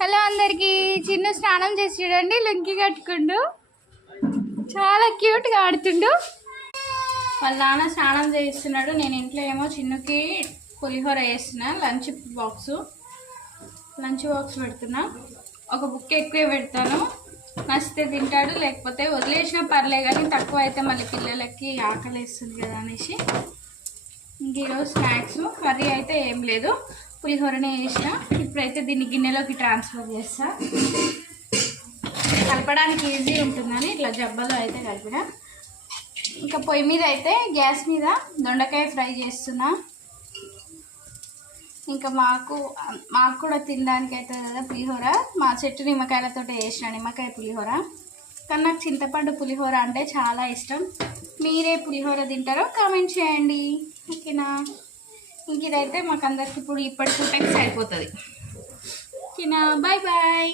hello అందరికి చిన్న స్నానం చేసి చూడండి లుంకి కట్టుకుండు చాలా క్యూట్గా ఆడుతుండు వాళ్ళ నాన్న స్నానం చేస్తున్నాడు నేను ఇంట్లో ఏమో చిన్నకి పులిహోర వేస్తున్నా లంచ్ బాక్స్ పెడుతున్నా ఒక బుక్ ఎక్కువ పెడతాను నచ్చితే తింటాడు లేకపోతే వదిలేసినా పర్లే కానీ తక్కువ అయితే మళ్ళీ పిల్లలకి ఆకలిస్తుంది కదా అనేసి ఇంక ఈరోజు స్నాక్స్ కర్రీ అయితే ఏం లేదు పులిహోరనే వేసిన ఇప్పుడైతే దీన్ని గిన్నెలోకి ట్రాన్స్ఫర్ చేస్తా కలపడానికి ఈజీ ఉంటుందని ఇట్లా జబ్బలో అయితే కలిపిన ఇంకా పొయ్యి మీద అయితే గ్యాస్ మీద దొండకాయ ఫ్రై చేస్తున్నా ఇంకా మాకు కూడా తినడానికి అవుతుంది కదా పులిహోర మా చెట్టు నిమ్మకాయలతో వేసిన నిమ్మకాయ పులిహోర కానీ నాకు చింతపండు పులిహోర అంటే చాలా ఇష్టం మీరే పులిహోర తింటారో కామెంట్ చేయండి ఓకేనా ఇంక ఇదైతే మాకు అందరికి ఇప్పుడు ఇప్పటి పూటకి సరిపోతుంది ఓకేనా బాయ్ బాయ్